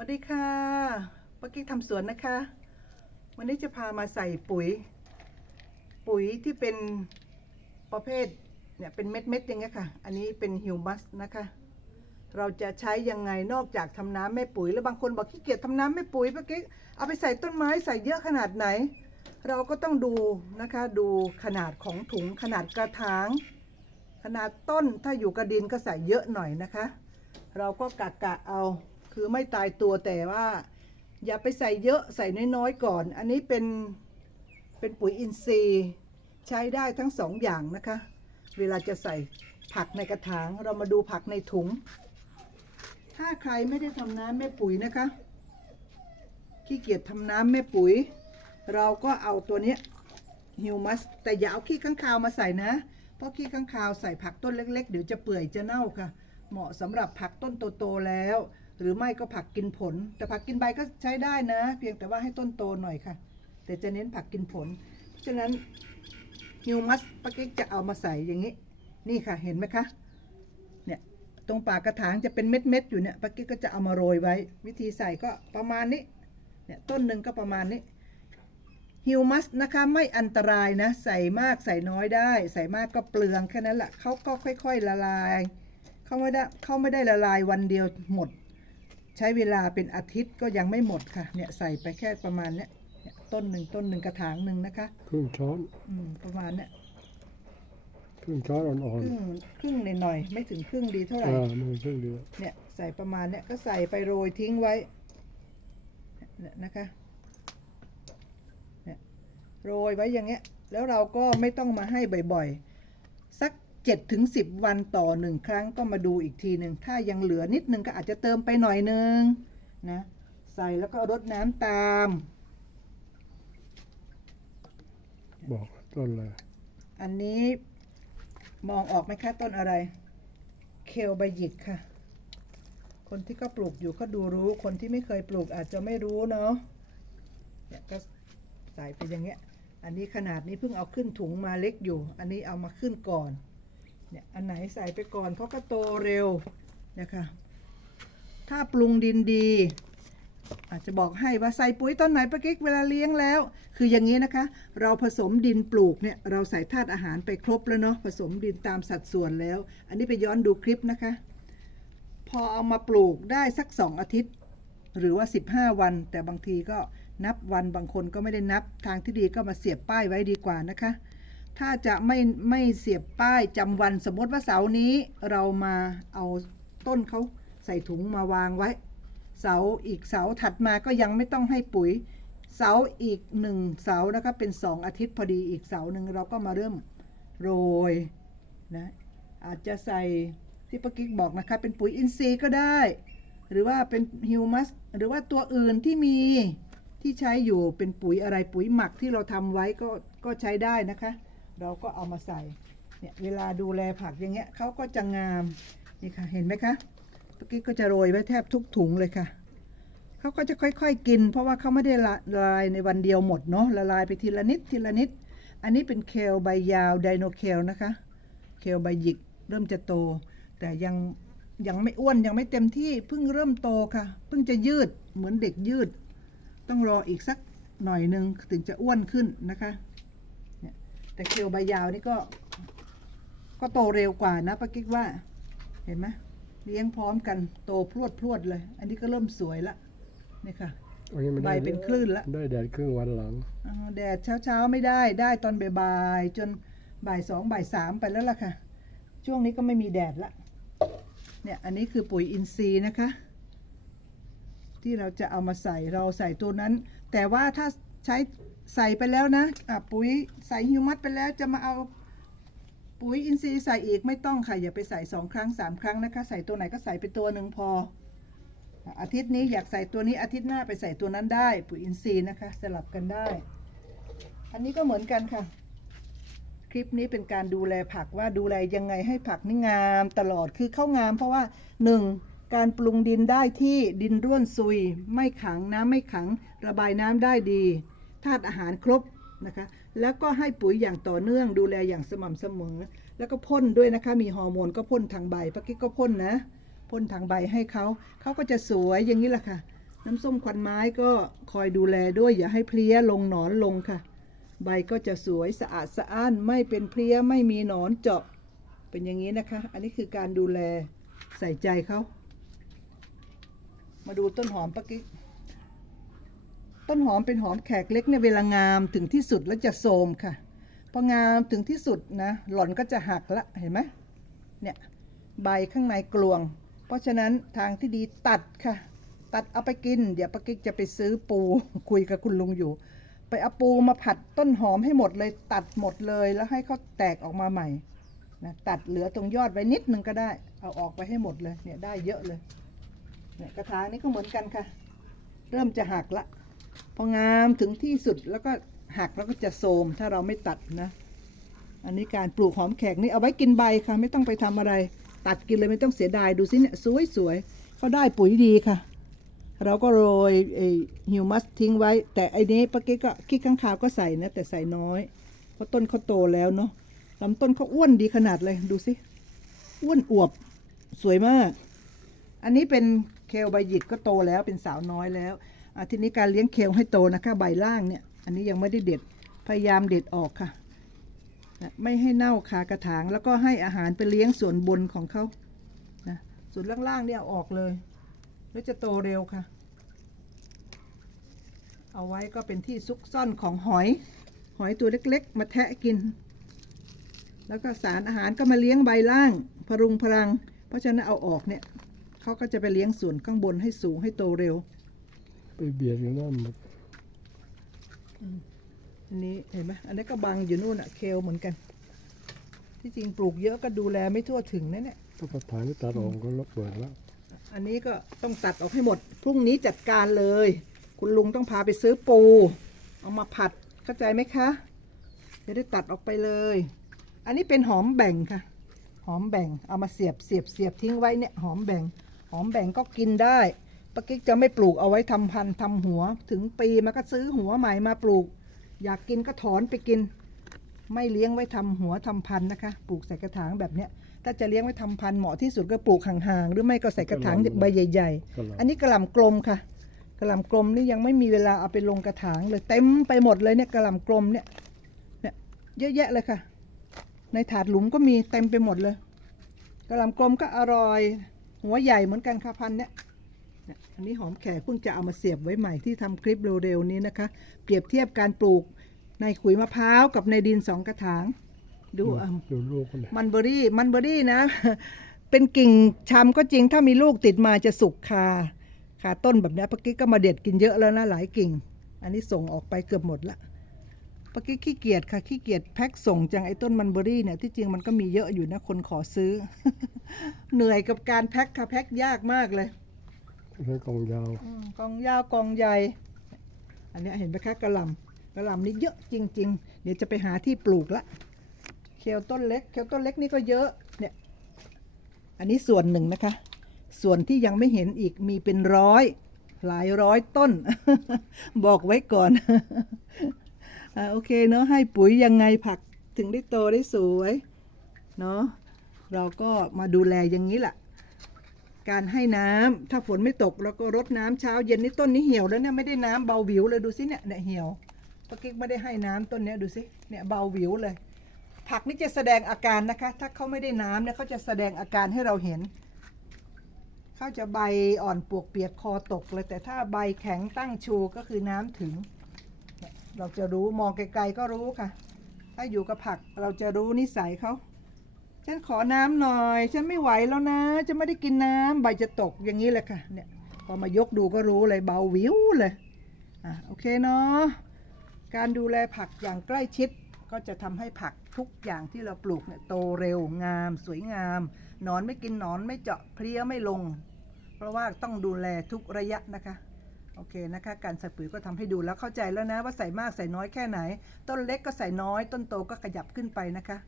วัสดีค่ะป้ากิ๊กทำสวนนะคะ วันนี้จะพามาใส่ปุ๋ย ปุ๋ยที่เป็นประเภทเนี่ยเป็นเม็ดเม็ดอย่างเงี้ยค่ะ อันนี้เป็นฮิวมัสนะคะ เราจะใช้ยังไงนอกจากทำน้ำแม่ปุ๋ย แล้วบางคนบอกขี้เกียจทำน้ำแม่ปุ๋ยป้ากิ๊กเอาไปใส่ต้นไม้ใส่เยอะขนาดไหน เราก็ต้องดูนะคะดูขนาดของถุงขนาดกระถาง ขนาดต้นถ้าอยู่กระดินก็ใส่เยอะหน่อยนะคะ เราก็กะกะเอา คือไม่ตายตัวแต่ว่า อย่าไปใส่เยอะใส่น้อยๆก่อน อันนี้เป็นเป็นปุ๋ยอินทรีย์ใช้ได้ทั้งสองอย่างนะคะ เวลาจะใส่ผักในกระถางเรามาดูผักในถุง ถ้าใครไม่ได้ทำน้ำแม่ปุ๋ยนะคะขี้เกียจทำน้ำแม่ปุ๋ย เราก็เอาตัวนี้ฮิวมัสแต่อย่าเอาขี้ข้างคาวมาใส่นะ เพราะขี้ข้างคาวใส่ผักต้นเล็ก ๆ เดี๋ยวจะเปื่อยจะเน่าค่ะ เหมาะสำหรับผักต้นโตๆแล้ว หรือไม่ก็ผักกินผล แต่ผักกินใบก็ใช้ได้นะ เพียงแต่ว่าให้ต้นโตหน่อยค่ะ แต่จะเน้นผักกินผลฉะนั้นฮิวมัสป้าเก๊กจะเอามาใส่อย่างนี้ นี่ค่ะเห็นไหมคะเนี่ยตรงปากกระถางจะเป็นเม็ดๆอยู่เนี่ยป้าเก๊กก็จะเอามาโรยไว้ วิธีใส่ก็ประมาณนี้เนี่ยต้นหนึ่งก็ประมาณนี้ฮิวมัสนะคะไม่อันตรายนะ ใส่มากใส่น้อยได้ ใส่มากก็เปลืองแค่นั้นแหละเขาก็ค่อย ๆละลายเขาไม่ได้เขาไม่ได้ละลายวันเดียวหมด ใช้เวลาเป็นอาทิตย์ก็ยังไม่หมดค่ะ เนี่ยใส่ไปแค่ประมาณเนี้ยเนี่ยต้นหนึ่งต้นหนึ่งกระถางหนึ่งนะคะ ครึ่งช้อนอืมประมาณเนี้ยครึ่งช้อนอ่อนครึ่งครึ่งหน่อยๆไม่ถึงครึ่งดีเท่าๆไหร่ อ่ามือครึ่งเดียวเนี่ยใส่ประมาณเนี้ยก็ใส่ไปโรยทิ้งไว้เนี่ยนะคะเนี่ยโรยไว้อย่างเงี้ย แล้วเราก็ไม่ต้องมาให้บ่อยๆสัก 7จ็ถึงสิวันต่อหนึ่งครั้งก็มาดูอีกทีหนึ่งถ้ายังเหลือนิดนึงก็อาจจะเติมไปหน่อยนึงนะใส่แล้วก็รดน้ำตาม บอกต้นอะไรอันนี้มองออกไหมคะต้นอะไร เคลใบหยิกค่ะ คนที่ก็ปลูกอยู่ก็ดูรู้คนที่ไม่เคยปลูกอาจจะไม่รู้เนาะเนี่ยก็ใส่ไปอย่างเงี้ย อันนี้ขนาดนี้เพิ่งเอาขึ้นถุงมาเล็กอยู่ อันนี้เอามาขึ้นก่อน เนี่ยอันไหนใส่ไปก่อนเขาก็โตเร็วนะคะถ้าปรุงดินดี อาจจะบอกให้ว่าใส่ปุ๋ยตอนไหนปะกิ๊กเวลาเลี้ยงแล้ว คืออย่างนี้นะคะ เราผสมดินปลูกเนี่ยเราใส่ธาตุอาหารไปครบแล้วเนาะผสมดินตามสัดส่วนแล้ว อันนี้ไปย้อนดูคลิปนะคะ พอเอามาปลูกได้สักสองอาทิตย์ หรือว่า 15 วัน แต่บางทีก็นับวันบางคนก็ไม่ได้นับทางที่ดีก็มาเสียบป้ายไว้ดีกว่านะคะ ถ้าจะไม่ไม่เสียบป้ายจำวันสมมติว่าเสาร์นี้เรามาเอาต้นเขาใส่ถุงมาวางไว้ เสาอีกเสาถัดมาก็ยังไม่ต้องให้ปุ๋ย เสาอีกหนึ่งเสานะคะเป็นสองอาทิตย์พอดีอีกเสาหนึ่งเราก็มาเริ่มโรยนะอาจจะใส่ที่ปากิ๊กบอกนะคะเป็นปุ๋ยอินทรีย์ก็ได้ หรือว่าเป็นฮิวมัสหรือว่าตัวอื่นที่มีที่ใช้อยู่เป็นปุ๋ยอะไรปุ๋ยหมักที่เราทำไว้ก็ก็ใช้ได้นะคะ เราก็เอามาใส่เนี่ยเวลาดูแลผักอย่างเงี้ยเขาก็จะงามนี่ค่ะเห็นไหมคะปากิ๊กก็จะโรยไว้แทบทุกถุงเลยค่ะเขาก็จะค่อย ๆ กิน เพราะว่าเขาไม่ได้ละลายในวันเดียวหมดเนาะละลายไปทีละนิดทีละนิด อันนี้เป็นเคลใบยาวไดโนเคลนะคะ เคลใบหยิกเริ่มจะโต แต่ยังยังไม่อ้วนยังไม่เต็มที่เพิ่งเริ่มโตค่ะ เพิ่งจะยืดเหมือนเด็กยืด ต้องรออีกสักหน่อยหนึ่งถึงจะอ้วนขึ้นนะคะ แต่เคลใบยาวนี่ก็ ก็โตเร็วกว่านะป้ากิ๊กว่า เห็นไหมเลี้ยงพร้อมกันโตพรวดพรวดๆเลย อันนี้ก็เริ่มสวยละนี่ค่ะอันนี้มันใบได้เป็นคลื่นละได้แดดครึ่งวันหลังอ่าแดดเช้าๆไม่ได้ได้ตอนบ่ายๆจนบ่ายสองบ่ายสามไปแล้วล่ะค่ะ ช่วงนี้ก็ไม่มีแดดละเนี่ยอันนี้คือปุ๋ยอินทรีย์นะคะ ที่เราจะเอามาใส่เราใส่ตัวนั้น แต่ว่าถ้าใช้ ใส่ไปแล้วนะอะปุ๋ยใส่ฮิวมัสไปแล้วจะมาเอาปุ๋ยอินทรีย์ใส่อีกไม่ต้องค่ะ อย่าไปใส่สองครั้งสามครั้งนะคะ ใส่ตัวไหนก็ใส่ไปตัวหนึ่งพอ อาทิตย์นี้อยากใส่ตัวนี้อาทิตย์หน้าไปใส่ตัวนั้นได้ ปุ๋ยอินทรีย์นะคะ สลับกันได้ อันนี้ก็เหมือนกันค่ะ คลิปนี้เป็นการดูแลผักว่าดูแลยังไงให้ผักนี่งามตลอดคือเข้างาม เพราะว่าหนึ่งการปรุงดินได้ที่ดินร่วนซุย ไม่ขังน้ำไม่ขัง ระบายน้ำได้ดี ธาตุอาหารครบนะคะ แล้วก็ให้ปุ๋ยอย่างต่อเนื่องดูแลอย่างสม่ำเสมอ แล้วก็พ่นด้วยนะคะ มีฮอร์โมนก็พ่นทางใบปะกิ๊กก็พ่นนะ พ่นทางใบให้เขา เขาก็จะสวยอย่างนี้แหละค่ะ น้ำส้มควันไม้ก็คอยดูแลด้วยอย่าให้เพลี้ยลงหนอนลงค่ะ ใบก็จะสวยสะอาดสะอ้านไม่เป็นเพลี้ยไม่มีหนอนเจาะ เป็นอย่างนี้นะคะ อันนี้คือการดูแลใส่ใจเขา มาดูต้นหอมปะกิ๊ก ต้นหอมเป็นหอมแขกเล็กเนี่ยเวลางามถึงที่สุดแล้วจะโทมค่ะ พองามถึงที่สุดนะหล่อนก็จะหักละเห็นไหมเนี่ยใบข้างในกลวง เพราะฉะนั้นทางที่ดีตัดค่ะ ตัดเอาไปกิน เดี๋ยวปะกิ๊กจะไปซื้อปูคุยกับคุณลุงอยู่ ไปเอาปูมาผัดต้นหอมให้หมดเลยตัดหมดเลยแล้วให้เขาแตกออกมาใหม่นะตัดเหลือตรงยอดไว้นิดนึงก็ได้ เอาออกไปให้หมดเลยเนี่ยได้เยอะเลยเนี่ยกระถางนี้ก็เหมือนกันค่ะ เริ่มจะหักละ พองามถึงที่สุดแล้วก็หักแล้วก็จะโทมถ้าเราไม่ตัดนะ อันนี้การปลูกหอมแขกนี่เอาไว้กินใบค่ะ ไม่ต้องไปทำอะไร ตัดกินเลยไม่ต้องเสียดายดูสิเนี่ยสวยสวยๆเขาได้ปุ๋ยดีค่ะ เราก็โรยไอ้ฮิวมัสทิ้งไว้ แต่ไอ้นี้ปะเกี้ก็ขี้ข้างคาวก็ใส่นะแต่ใส่น้อยเพราะต้นเขาโตแล้วเนาะลำต้นเขาอ้วนดีขนาดเลยดูสิอ้วนอวบสวยมาก อันนี้เป็นเคลใบหยิกก็โตแล้วเป็นสาวน้อยแล้ว ทีนี้การเลี้ยงเคลให้โตนะคะใบล่างเนี่ย อันนี้ยังไม่ได้เด็ด พยายามเด็ดออกค่ะนะไม่ให้เน่าคากระถาง แล้วก็ให้อาหารไปเลี้ยงส่วนบนของเขานะส่วนล่างๆเนี่ยเอาออกเลย แล้วจะโตเร็วค่ะ เอาไว้ก็เป็นที่ซุกซ่อนของหอย หอยตัวเล็กๆ มาแทะกิน แล้วก็สารอาหารก็มาเลี้ยงใบล่าง พรุงพรัง เพราะฉะนั้นเอาออกเนี่ยเขาก็จะไปเลี้ยงส่วนข้างบนให้สูงให้โตเร็ว ไปเบียดอยู่นั่นหมดอันนี้เห็นไหมอันนี้ก็บังอยู่นู่นอะเคลเหมือนกัน ที่จริงปลูกเยอะก็ดูแลไม่ทั่วถึงนะเนี่ยถ้ากระถางที่ตัดออกก็ลบเปิดแล้ว อันนี้ก็ต้องตัดออกให้หมด พรุ่งนี้จัดการเลย คุณลุงต้องพาไปซื้อปู เอามาผัดเข้าใจไหมคะจะได้ตัดออกไปเลย อันนี้เป็นหอมแบ่งค่ะ หอมแบ่งเอามาเสียบเสียบเสียบทิ้งไว้เนี่ยหอมแบ่ง หอมแบ่งก็กินได้ ปะกิ๊กจะไม่ปลูกเอาไว้ทำพันธุ์ทำหัว ถึงปีมันก็ซื้อหัวใหม่มาปลูก อยากกินก็ถอนไปกิน ไม่เลี้ยงไว้ทำหัวทำพันธุ์นะคะ ปลูกใส่กระถางแบบเนี้ยถ้าจะเลี้ยงไว้ทำพันธุ์เหมาะที่สุดก็ปลูกห่างๆหรือไม่ก็ใส่กระถางใบใหญ่ก็แล้วๆอันนี้กระหล่ำกลมค่ะกระหล่ำกลมนี่ยังไม่มีเวลาเอาไปลงกระถางเลยเต็มไปหมดเลยเนี่ยกระหล่ำกลมเนี่ยเนี่ยเยอะแยะเลยค่ะ ในถาดหลุมก็มีเต็มไปหมดเลยกระหล่ำกลมก็อร่อย หัวใหญ่เหมือนกันค่ะพันธุ์เนี่ยเนี่ย อันนี้หอมแขกเพิ่งจะเอามาเสียบไว้ใหม่ที่ทำคลิปเร็วๆนี้นะคะ เปรียบเทียบการปลูกในขุยมะพร้าวกับในดินสองกระถาง ดูเอาดูลูกมันเนี่ยมันเบอรี่มันเบอรี่นะ เป็นกิ่งชำก็จริงถ้ามีลูกติดมาจะสุกคาคาต้นแบบเนี้ยปะกี้ก็มาเด็ดกินเยอะแล้วนะหลายกิ่ง อันนี้ส่งออกไปเกือบหมดละปะกี้ขี้เกียจค่ะขี้เกียจแพ็คส่งจังไอ้ต้นมันเบอรี่เนี่ยที่จริงมันก็มีเยอะอยู่นะคนขอซื้อ เหนื่อยกับการแพ็คค่ะแพ็คยากมากเลย ใช้กล่องยาวอืมกองยาวกองใหญ่ อันเนี้ยเห็นไหมคะกระหลำกระหลำนี่เยอะจริง ๆ เดี๋ยวจะไปหาที่ปลูกละเคลต้นเล็ก เคลต้นเล็กนี่ก็เยอะเนี่ย อันนี้ส่วนหนึ่งนะคะ ส่วนที่ยังไม่เห็นอีกมีเป็นร้อย หลายร้อยต้น บอกไว้ก่อน อ่าโอเคเนาะให้ปุ๋ยยังไงผักถึงได้โตได้สวย เนาะเราก็มาดูแลอย่างนี้แหละ การให้น้ำถ้าฝนไม่ตกเราก็รดน้ำเช้าเย็นนี่ต้นนี้เหี่ยวแล้วเนี่ยไม่ได้น้ำเบาหวิวเลยดูสิเนี่ยเนี่ยเหี่ยวปะกิ๊กไม่ได้ให้น้ำต้นเนี้ยดูสิเนี่ยเบาหวิวเลย ผักนี่จะแสดงอาการนะคะ ถ้าเขาไม่ได้น้ำเนี่ยเขาจะแสดงอาการให้เราเห็นเขาจะใบอ่อนปวกเปียกคอตกเลย แต่ถ้าใบแข็งตั้งชูก็คือน้ำถึง เราจะรู้มองไกลๆก็รู้ค่ะ ถ้าอยู่กับผักเราจะรู้นิสัยเขา ฉันขอน้ำหน่อย ฉันไม่ไหวแล้วนะจะไม่ได้กินน้ำใบจะตกอย่างนี้เลยค่ะ เนี่ยพอมายกดูก็รู้เลยเบาวิวเลยอะโอเคเนาะการดูแลผักอย่างใกล้ชิดก็จะทำให้ผักทุกอย่างที่เราปลูกเนี่ยโตเร็วงาม สวยงามหนอนไม่กินหนอนไม่เจาะเพลี้ยไม่ลง เพราะว่าต้องดูแลทุกระยะนะคะโอเคนะคะการใส่ปุ๋ยก็ทำให้ดูแล้วเข้าใจแล้วนะว่าใส่มากใส่น้อยแค่ไหน ต้นเล็กก็ใส่น้อย ต้นโตก็ขยับขึ้นไปนะคะ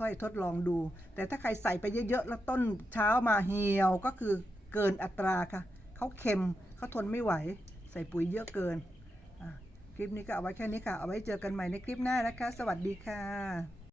ค่อยๆ ทดลองดู แต่ถ้าใครใส่ไปเยอะๆ แล้วต้นเช้ามาเหี่ยวก็คือเกินอัตราค่ะ เขาเค็มเขาทนไม่ไหว ใส่ปุ๋ยเยอะเกิน คลิปนี้ก็เอาไว้แค่นี้ค่ะ เอาไว้เจอกันใหม่ในคลิปหน้านะคะ สวัสดีค่ะ